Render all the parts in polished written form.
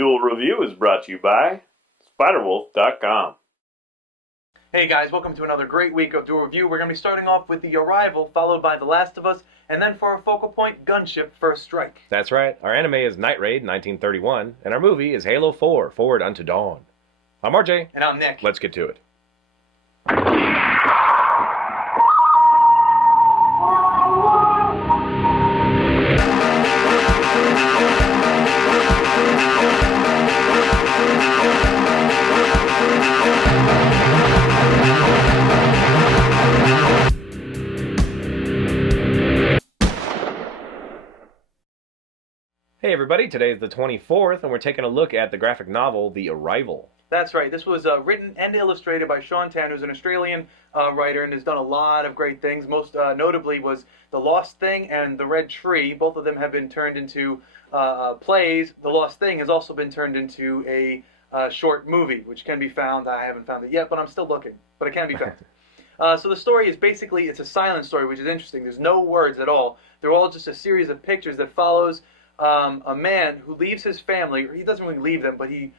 Duel Review is brought to you by SpiderWolf.com. Hey guys, welcome to another great week of Duel Review. We're going to be starting off with The Arrival, followed by The Last of Us, and then for our focal point, Gunship First Strike. That's right. Our anime is Night Raid 1931, and our movie is Halo 4 Forward Unto Dawn. I'm RJ. And I'm Nick. Let's get to it. Hey everybody, today is the 24th, and we're taking a look at the graphic novel, The Arrival. That's right. This was written and illustrated by Sean Tan, who's an Australian writer and has done a lot of great things. Most notably was The Lost Thing and The Red Tree. Both of them have been turned into plays. The Lost Thing has also been turned into a short movie, which can be found. I haven't found it yet, but I'm still looking. But it can be found. So the story is basically, it's a silent story, which is interesting. There's no words at all. They're all just a series of pictures that follows a man who leaves his family, or he doesn't really leave them, but he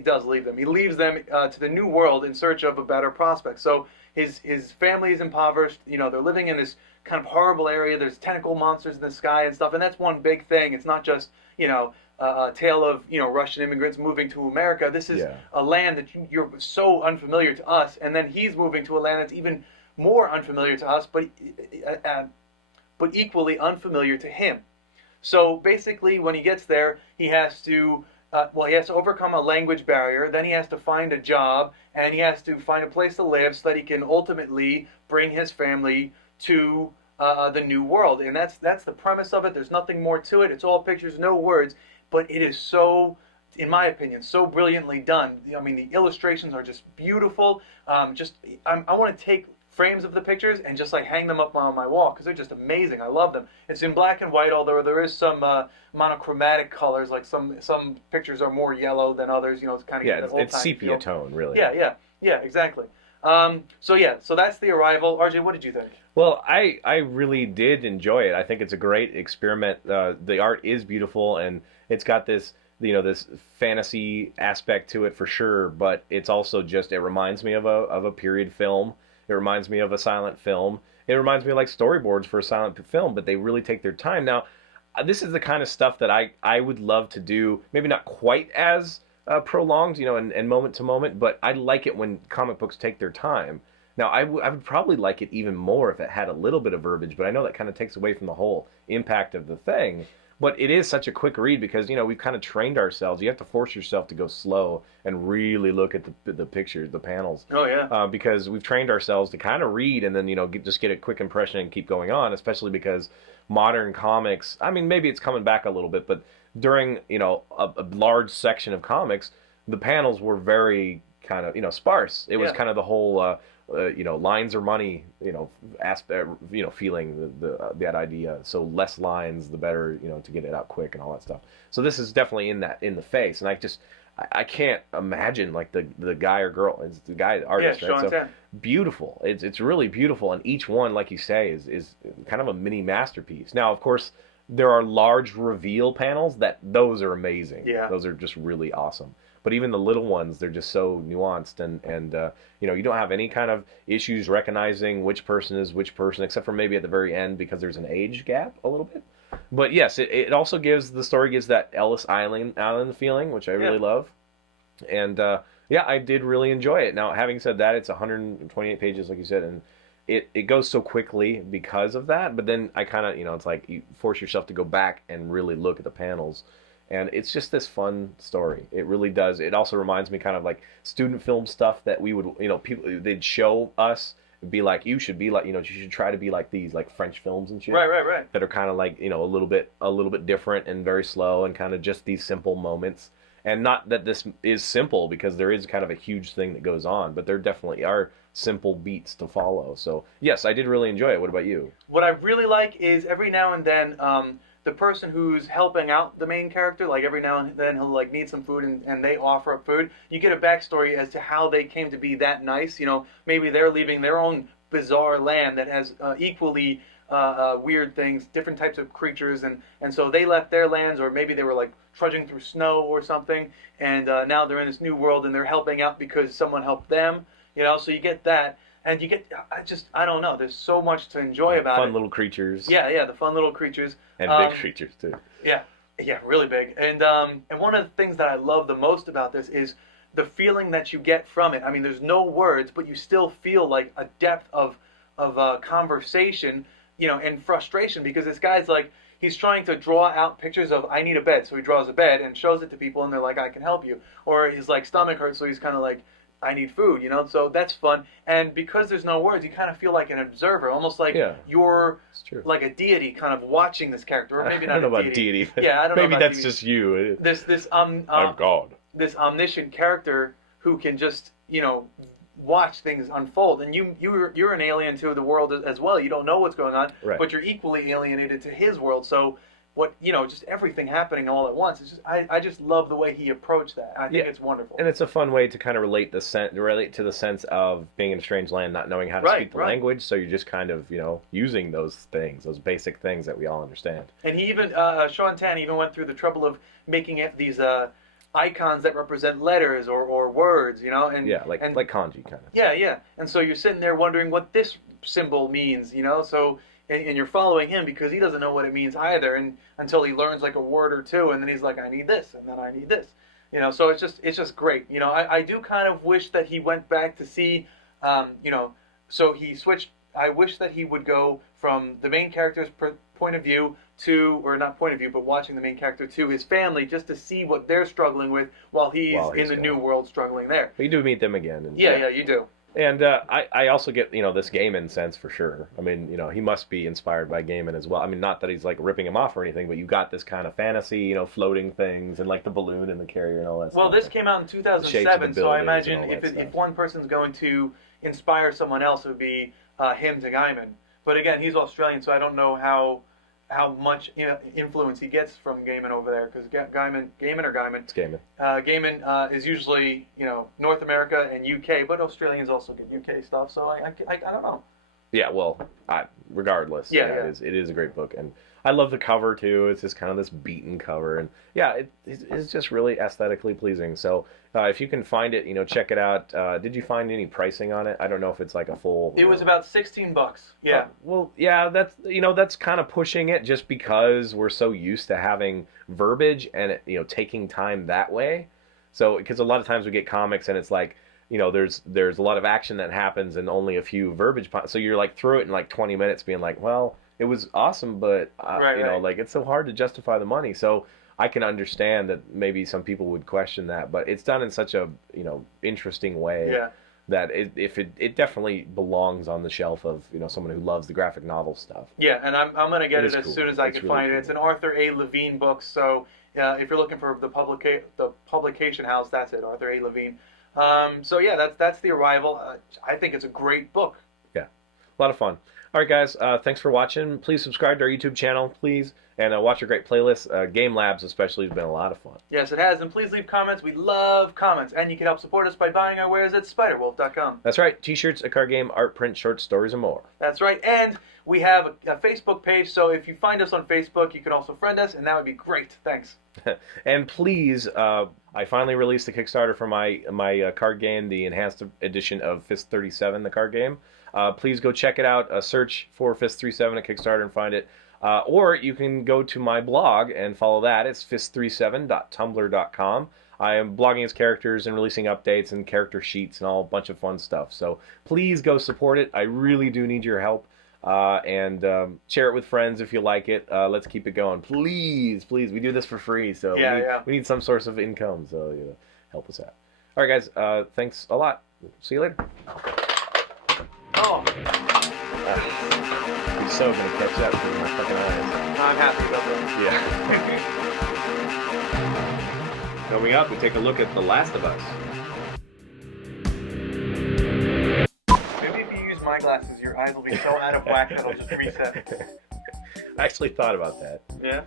does leave them. He leaves them to the new world in search of a better prospect. So his family is impoverished. You know, they're living in this kind of horrible area. There's tentacle monsters in the sky and stuff, and that's one big thing. It's not just, you know, a tale of, you know, Russian immigrants moving to America. This is a land that you're so unfamiliar to us, and then he's moving to a land that's even more unfamiliar to us, but equally unfamiliar to him. So basically, when he gets there, he has to overcome a language barrier. Then he has to find a job, and he has to find a place to live so that he can ultimately bring his family to the new world. And that's the premise of it. There's nothing more to it. It's all pictures, no words. But it is so, in my opinion, so brilliantly done. I mean, the illustrations are just beautiful. I want to take frames of the pictures and just like hang them up on my wall because they're just amazing. I love them. It's in black and white, although there is some monochromatic colors. Like some pictures are more yellow than others. You know, it's kind of it's sepia tone, really. Yeah, exactly. So that's The Arrival. RJ, what did you think? Well, I really did enjoy it. I think it's a great experiment. The art is beautiful, and it's got this, you know, this fantasy aspect to it for sure. But it's also just, it reminds me of a period film. It reminds me of a silent film. It reminds me of like storyboards for a silent film, but they really take their time. Now, this is the kind of stuff that I would love to do, maybe not quite as prolonged, you know, and moment to moment, but I like it when comic books take their time. Now, I would probably like it even more if it had a little bit of verbiage, but I know that kind of takes away from the whole impact of the thing. But it is such a quick read because, you know, we've kind of trained ourselves. You have to force yourself to go slow and really look at the pictures, the panels. Oh, yeah. Because we've trained ourselves to kind of read and then, you know, just get a quick impression and keep going on, especially because modern comics, I mean, maybe it's coming back a little bit, but during, you know, a large section of comics, the panels were very kind of, you know, sparse. It was kind of the whole... you know, lines are money, you know, aspect, you know, feeling that idea. So less lines, the better, you know, to get it out quick and all that stuff. So this is definitely in the face, and I can't imagine like the guy or girl, it's the guy, the artist, right? Sean Tan. Beautiful. It's really beautiful, and each one, like you say, is kind of a mini masterpiece. Now, of course, there are large reveal panels those are amazing. Yeah, those are just really awesome. But even the little ones, they're just so nuanced, and you know, you don't have any kind of issues recognizing which person is which person, except for maybe at the very end because there's an age gap a little bit. But yes, it also gives that Ellis Island feeling, which I really love. And I did really enjoy it. Now, having said that, it's 128 pages, like you said, and it goes so quickly because of that. But then I kind of, you know, it's like you force yourself to go back and really look at the panels. And it's just this fun story. It really does. It also reminds me kind of like student film stuff that we would, you know, people, they'd show us, be like, you should be like, you know, you should try to be like these, like French films and shit. Right. That are kind of like, you know, a little bit different and very slow and kind of just these simple moments. And not that this is simple, because there is kind of a huge thing that goes on, but there definitely are simple beats to follow. So yes, I did really enjoy it. What about you? What I really like is every now and then, the person who's helping out the main character, like every now and then he'll like need some food and they offer up food. You get a backstory as to how they came to be that nice. You know, maybe they're leaving their own bizarre land that has equally weird things, different types of creatures, and so they left their lands, or maybe they were like trudging through snow or something, and now they're in this new world and they're helping out because someone helped them. So you get that. And you get, I don't know. There's so much to enjoy about it. Fun little creatures. Yeah, the fun little creatures. And big creatures, too. Yeah, really big. And one of the things that I love the most about this is the feeling that you get from it. I mean, there's no words, but you still feel like a depth of conversation, and frustration, because this guy's like, he's trying to draw out pictures of, I need a bed. So he draws a bed and shows it to people, and they're like, I can help you. Or his like stomach hurts, so he's kind of like, I need food, so that's fun. And because there's no words, you kind of feel like an observer, almost like you're like a deity kind of watching this character. Or maybe not. I don't know about deity. Yeah, I don't know maybe about that's deity. just you. I'm God. This omniscient character who can just, watch things unfold. And you're an alien to the world as well. You don't know what's going on, but you're equally alienated to his world. So what, just everything happening all at once. It's just, I just love the way he approached that. I think it's wonderful. And it's a fun way to kind of relate to the sense of being in a strange land, not knowing how to speak the language. So you're just kind of, using those things, those basic things that we all understand. And he even, Sean Tan even went through the trouble of making these icons that represent letters or words, and like kanji kind of. Yeah. And so you're sitting there wondering what this symbol means, so. And you're following him because he doesn't know what it means either, and until he learns like a word or two, and then he's like, I need this, and then I need this, So it's just great. I do kind of wish that he went back to see, so he switched. I wish that he would go from the main character's point of view to, or not point of view, but watching the main character to his family, just to see what they're struggling with while he's in the new world struggling there. But you do meet them again. And, yeah, you do. And I also get, this Gaiman sense for sure. I mean, he must be inspired by Gaiman as well. I mean, not that he's like ripping him off or anything, but you got this kind of fantasy, floating things and like the balloon and the carrier and all that stuff. Well, this came out in 2007, so I imagine if one person's going to inspire someone else, it would be him to Gaiman. But again, he's Australian, so I don't know how much influence he gets from Gaiman over there, because Gaiman. It's Gaiman. Gaiman is usually North America and UK, but Australians also get UK stuff. So I don't know. Yeah, well, regardless, it is a great book, and I love the cover too. It's just kind of this beaten cover, and it's just really aesthetically pleasing. So if you can find it, check it out. Did you find any pricing on it? I don't know if it's like a full. It was about $16. Yeah. Well, yeah, that's kind of pushing it, just because we're so used to having verbiage and taking time that way. So because a lot of times we get comics and it's like, there's a lot of action that happens and only a few verbiage. So you're like through it in like 20 minutes, being like, well, it was awesome, but like it's so hard to justify the money. So I can understand that maybe some people would question that, but it's done in such a interesting way that it definitely belongs on the shelf of someone who loves the graphic novel stuff. Yeah, and I'm gonna get it as soon as I can find it. It's an Arthur A. Levine book, so if you're looking for the publication house, that's it, Arthur A. Levine. So yeah, that's The Arrival. I think it's a great book. Yeah, a lot of fun. All right, guys, thanks for watching. Please subscribe to our YouTube channel, please, and watch our great playlists. Game Labs especially has been a lot of fun. Yes, it has, and please leave comments. We love comments, and you can help support us by buying our wares at spiderwolf.com. That's right, T-shirts, a card game, art print, short stories, and more. That's right, and we have a Facebook page, so if you find us on Facebook, you can also friend us, and that would be great. Thanks. And please, I finally released the Kickstarter for my card game, the enhanced edition of Fist 37, the card game. Please go check it out. Search for Fist 37 at Kickstarter and find it. Or you can go to my blog and follow that. It's fist37.tumblr.com. I am blogging as characters and releasing updates and character sheets and all a bunch of fun stuff. So please go support it. I really do need your help. And share it with friends if you like it. Let's keep it going. Please. We do this for free, so we need some source of income. So help us out. All right, guys. Thanks a lot. See you later. Oh. He's so going to catch up to my fucking eyes. I'm happy about that. Yeah. Coming up, we take a look at The Last of Us. Maybe if you use my glasses, your eyes will be so out of whack that it'll just reset. I actually thought about that. Yeah?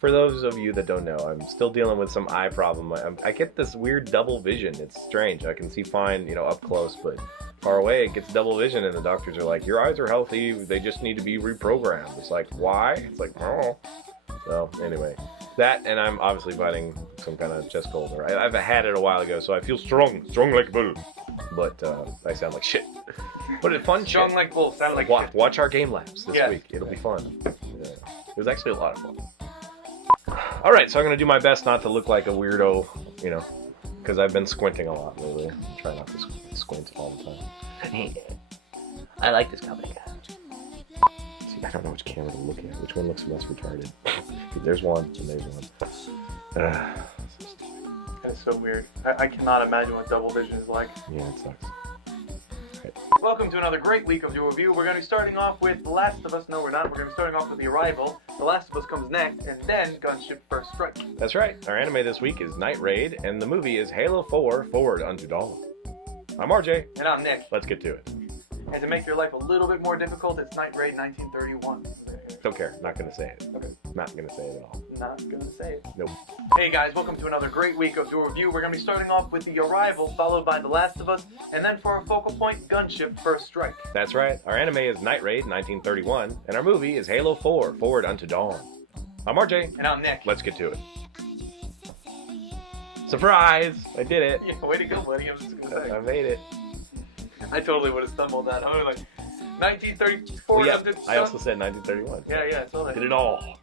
For those of you that don't know, I'm still dealing with some eye problem. I get this weird double vision. It's strange. I can see fine, up close, but far away, it gets double vision, and the doctors are like, your eyes are healthy, they just need to be reprogrammed. It's like, why? It's like, oh. So, anyway. That, and I'm obviously fighting some kind of chest cold. I've had it a while ago, so I feel strong like a bull. But I sound like shit. But it's fun Strong shit. like bull, sound like shit. Watch our game labs this Yes. week. It'll be fun. Yeah. It was actually a lot of fun. All right, so I'm going to do my best not to look like a weirdo, you know, because I've been squinting a lot lately. I try not to squint all the time. I like this comic. See, I don't know which camera to look at. Which one looks less retarded? There's one, and there's one. That is so weird. I cannot imagine what double vision is like. Yeah, it sucks. Welcome to another great week of your review. We're going to be starting off with The Last of Us. No, we're not. We're going to be starting off with The Arrival. The Last of Us comes next, and then Gunship First Strike. That's right. Our anime this week is Night Raid, and the movie is Halo 4 Forward Unto Dawn. I'm RJ. And I'm Nick. Let's get to it. And to make your life a little bit more difficult, it's Night Raid 1931. Don't care. Not going to say it. Okay. Not going to say it at all. Not going to say it. Nope. Hey guys, welcome to another great week of your review. We're going to be starting off with The Arrival, followed by The Last of Us, and then for our focal point, Gunship First Strike. That's right. Our anime is Night Raid 1931, and our movie is Halo 4 Forward Unto Dawn. I'm RJ. And I'm Nick. Let's get to it. Surprise! I did it. Yeah, way to go, buddy. I was just going to say. I made it. I totally would have stumbled that. I was like, 1934. Well, yeah, up to I also said 1931. Yeah, I saw that. Did it all.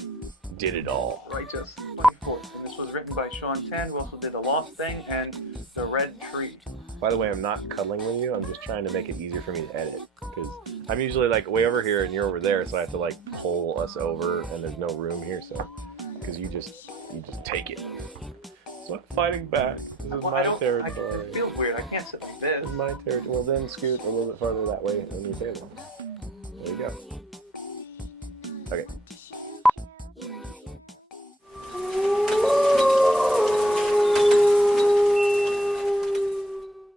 Did it all. Righteous. 24th. And this was written by Sean Tan, who also did The Lost Thing and The Red Tree. By the way, I'm not cuddling with you. I'm just trying to make it easier for me to edit. Because I'm usually like way over here and you're over there, so I have to like pull us over and there's no room here, so. Because you just take it. So I'm fighting back. This is my territory. It feels weird. I can't sit like This this. is my territory. Well, then scoot a little bit farther that way on your table. There you go. Okay.